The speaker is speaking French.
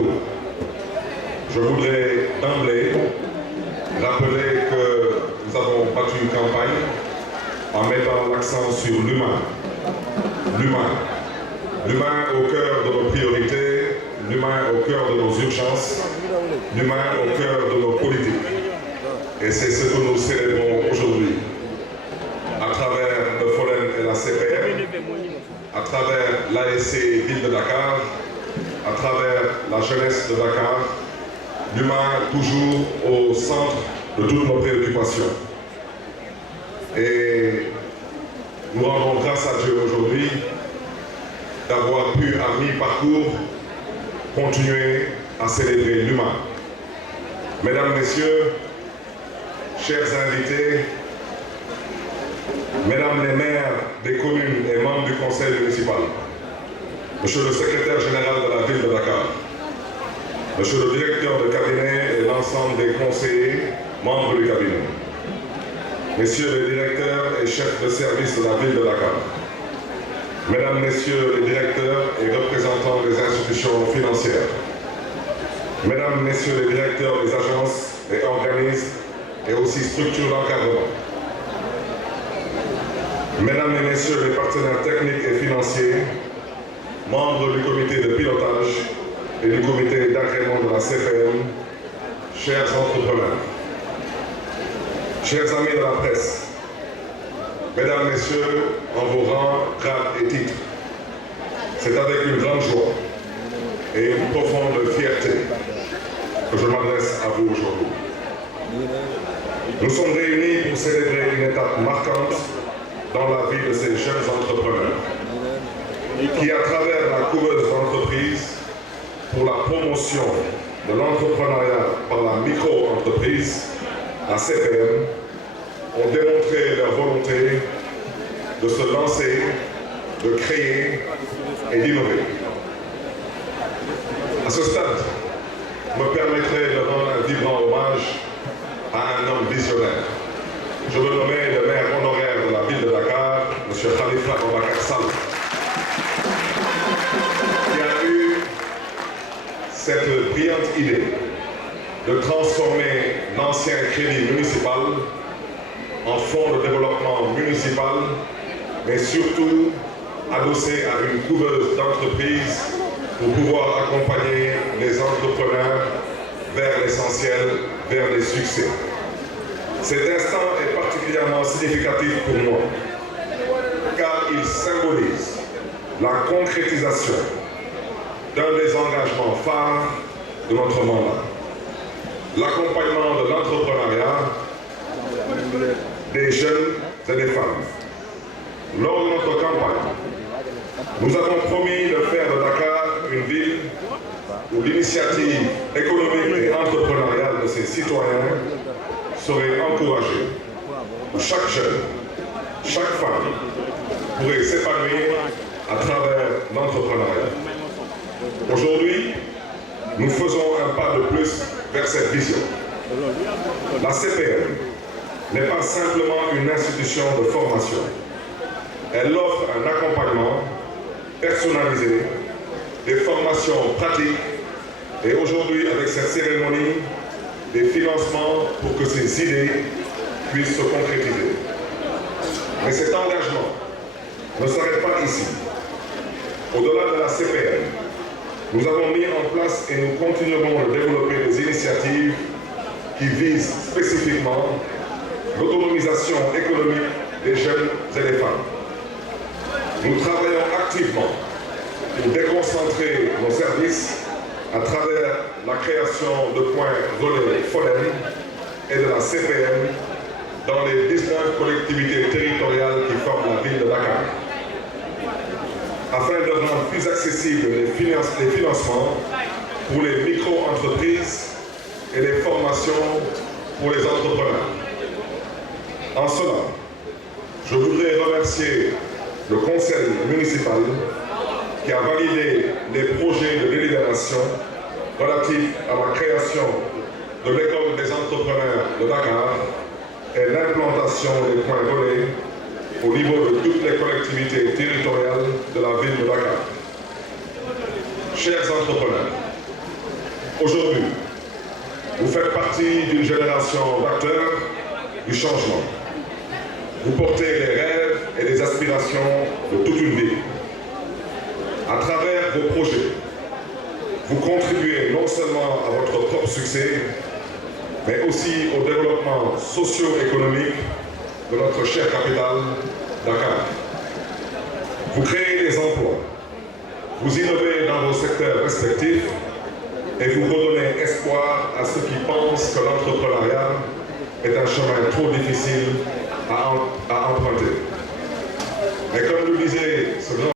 parcours. Je voudrais d'emblée rappeler que nous avons battu une campagne en mettant l'accent sur l'humain. L'humain. L'humain au cœur de nos priorités, l'humain au cœur de nos urgences, l'humain au cœur de nos politiques. Et c'est ce que nous célébrons aujourd'hui. À travers le FOLEN et la CPM, à travers l'ASC Ville de Dakar, à travers la jeunesse de Dakar, l'humain toujours au centre de toutes nos préoccupations. Et nous rendons grâce à Dieu aujourd'hui d'avoir pu, à mi-parcours, continuer à célébrer l'humain. Mesdames, Messieurs, chers invités, Mesdames les maires des communes et membres du conseil municipal, Monsieur le secrétaire général de la ville de Dakar, Monsieur le directeur de cabinet et l'ensemble des conseillers, membres du cabinet, Messieurs les directeurs et chefs de service de la ville de Dakar, Mesdames, Messieurs les directeurs et représentants des institutions financières, Mesdames, Messieurs les directeurs des agences et organismes et aussi structures d'encadrement, Mesdames et Messieurs les partenaires techniques et financiers, membres du comité de pilotage et du comité d'agrément de la CPM, chers entrepreneurs, chers amis de la presse, Mesdames, Messieurs, en vos rangs, grades et titres, c'est avec une grande joie et une profonde fierté que je m'adresse à vous aujourd'hui. Nous sommes réunis pour célébrer une étape marquante dans la vie de ces jeunes entrepreneurs qui, à travers la couveuse d'entreprise pour la promotion de l'entrepreneuriat par la micro-entreprise, la CPM, ont démontré leur volonté de se lancer, de créer et d'innover. À ce stade, me permettrai de rendre un vibrant hommage à un homme visionnaire. Je veux nommer le maire honoraire de la ville de Dakar, M. Khalifa Ababacar Sall, qui a eu cette brillante idée de transformer l'ancien crédit municipal en fonds de développement municipal, mais surtout adossé à une couveuse d'entreprise pour pouvoir accompagner les entrepreneurs vers l'essentiel, vers les succès. Cet instant est particulièrement significatif pour moi, car il symbolise la concrétisation d'un des engagements phares de notre mandat, l'accompagnement de l'entrepreneuriat des jeunes et des femmes. Lors de notre campagne, nous avons promis de faire de Dakar une ville où l'initiative économique et entrepreneuriale de ses citoyens serait encouragée, où chaque jeune, chaque femme pourrait s'épanouir à travers l'entrepreneuriat. Aujourd'hui, nous faisons un pas de plus vers cette vision. La CPM n'est pas simplement une institution de formation. Elle offre un accompagnement personnalisé, des formations pratiques et aujourd'hui, avec cette cérémonie, des financements pour que ces idées puissent se concrétiser. Mais cet engagement ne s'arrête pas ici. Au-delà de la CPM, nous avons mis en place et nous continuerons de développer des initiatives qui visent spécifiquement l'autonomisation économique des jeunes et des femmes. Nous travaillons activement pour déconcentrer nos services à travers la création de points relais FOLEN et de la CPM dans les 19 collectivités territoriales qui forment la ville de Dakar, afin de rendre plus accessibles les financements pour les micro-entreprises et les formations pour les entrepreneurs. En cela, je voudrais remercier le conseil municipal qui a validé les projets de délibération relatifs à la création de l'école des entrepreneurs de Dakar et l'implantation des points relais au niveau de toutes les collectivités territoriales de la ville de Dakar. Chers entrepreneurs, Aujourd'hui, vous faites partie d'une génération d'acteurs du changement. Vous portez les rêves et les aspirations de toute une vie. À travers vos projets, vous contribuez non seulement à votre propre succès, mais aussi au développement socio-économique de notre chère capitale, Dakar. Vous créez des emplois, vous innovez dans vos secteurs respectifs et vous redonnez espoir à ceux qui pensent que l'entrepreneuriat est un chemin trop difficile à emprunter. Mais comme nous disait ce grand